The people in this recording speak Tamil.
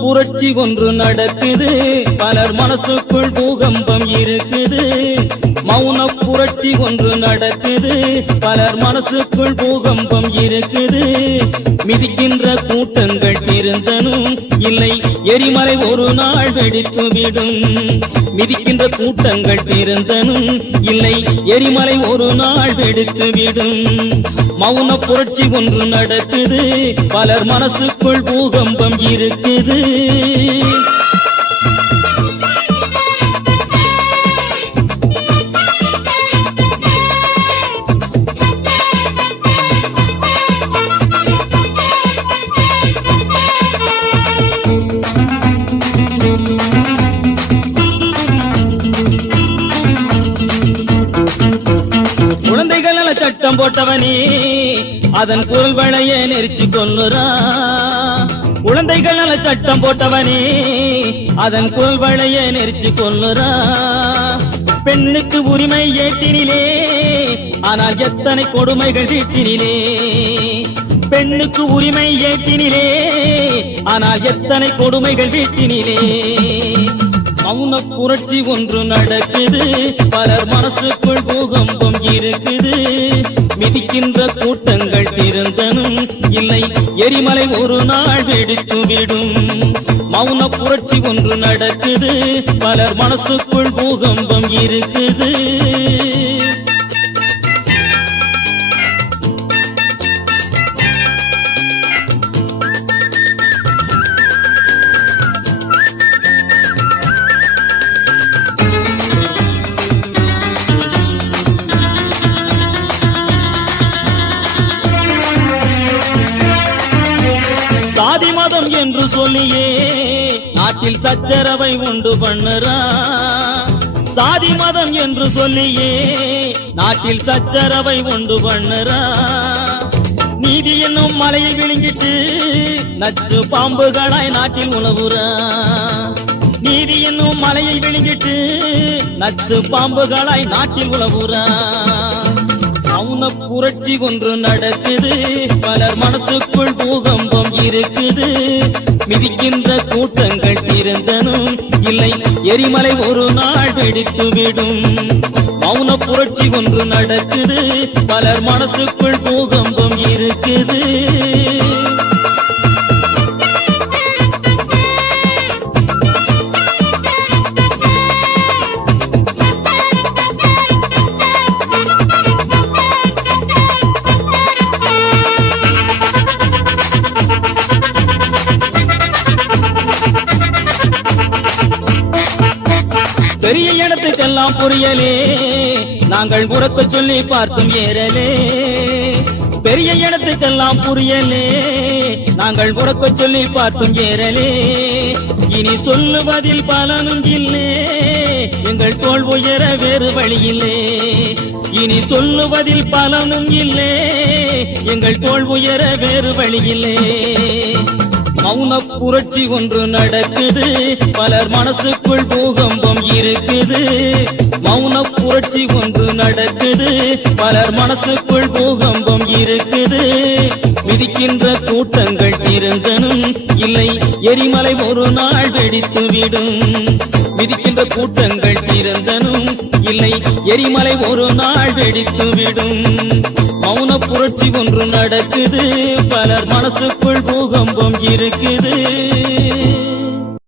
புரட்சி ஒன்று நடக்குது, பலர் மனசுக்குள் பூகம்பம் இருக்குது. மௌன புரட்சி ஒன்று நடக்குது, பலர் மனசுக்குள் பூகம்பம் இருக்குது. மிதிக்கின்ற கூட்டங்கள் இருந்தனும் இல்லை, எரிமலை ஒரு நாள் வெடித்துவிடும். மிதிக்கின்ற கூட்டங்கள் இருந்தனும் இல்லை, எரிமலை ஒரு நாள் வெடித்துவிடும். மௌன புரட்சி ஒன்று நடக்குது, பலர் மனசுக்குள் பூகம்பம் இருக்குது. குழந்தைகள் சட்டம் போட்டவனே அதன் குரல் வளைய நெரிச்சு கொல்லுறா. குழந்தைகள் சட்டம் போட்டவனே அதன் குரல் வளைய நெரிச்சு கொல்லுறா. பெண்ணுக்கு உரிமை ஏற்றினிலே, ஆனால் எத்தனை கொடுமைகள் வீட்டினிலே. பெண்ணுக்கு உரிமை ஏற்றினிலே, ஆனால் எத்தனை கொடுமைகள் வீட்டினிலே. மௌன புரட்சி ஒன்று நடக்குது, பலர் மனசுக்குள் பூகம்பம் இருக்குது. மிதிக்கின்ற கூட்டங்கள் இருந்தனும் இல்லை, எரிமலை ஒரு நாள் வெடித்துவிடும். மௌன புரட்சி ஒன்று நடக்குது, பலர் மனசுக்குள் பூகம்பம் இருக்குது. சாதி மதம் என்று சொல்லியே நாட்டில் சச்சரவை உண்டு பண்ணுறா. சாதி மதம் என்று சொல்லியே நாட்டில் சச்சரவை உண்டு பண்ணுறா. நீதி என்னும் மலையை விழுங்கிட்டு நச்சு பாம்புகளாய் நாட்டில் உணவுறா. நீதி என்னும் மலையை விழுங்கிட்டு நச்சு பாம்புகளாய் நாட்டில் உணவுறா. மௌன புரட்சி ஒன்று நடக்குது, பலர் மனசுக்குள் பூகம்பம் இருக்குது. மிதிக்கின்ற கூட்டங்கள் இருந்தனும் இல்லை, எரிமலை ஒரு நாள் வெடித்துவிடும். மௌன புரட்சி ஒன்று நடக்குது, பலர் மனசுக்குள் பூகம்பம் இருக்குது. பெரிய இடத்துக்கெல்லாம் புரியலே, நாங்கள் உறக்க சொல்லி பார்க்கும் ஏறலே. பெரிய இடத்துக்கெல்லாம் புரியலே, நாங்கள் உறக்க சொல்லி பார்க்கும் ஏறலே. இனி சொல்லுவதில் பலனும் இல்லை, எங்கள் தோல் உயர வேறு வழியில்லை. இனி சொல்லுவதில் பலனும் இல்லை, எங்கள் தோல் உயர வேறு வழியில்லை. மௌன புரட்சி ஒன்று நடக்குது, பலர் மனசுக்குள் பூகம்பம் இருக்குது. மௌன புரட்சி ஒன்று நடக்குது, பலர் மனசுக்குள் பூகம்பம் இருக்குது. மிதிக்கின்ற கூட்டங்கள் இருந்தனும் இல்லை, எரிமலை ஒரு நாள் வெடித்துவிடும். மிதிக்கின்ற கூட்டங்கள் இருந்தனும் இல்லை, எரிமலை ஒரு நாள் வெடித்துவிடும். மௌன புரட்சி ஒன்று நடக்குது, பலர் மனசுக்குள் பூகம்பம் இருக்குது.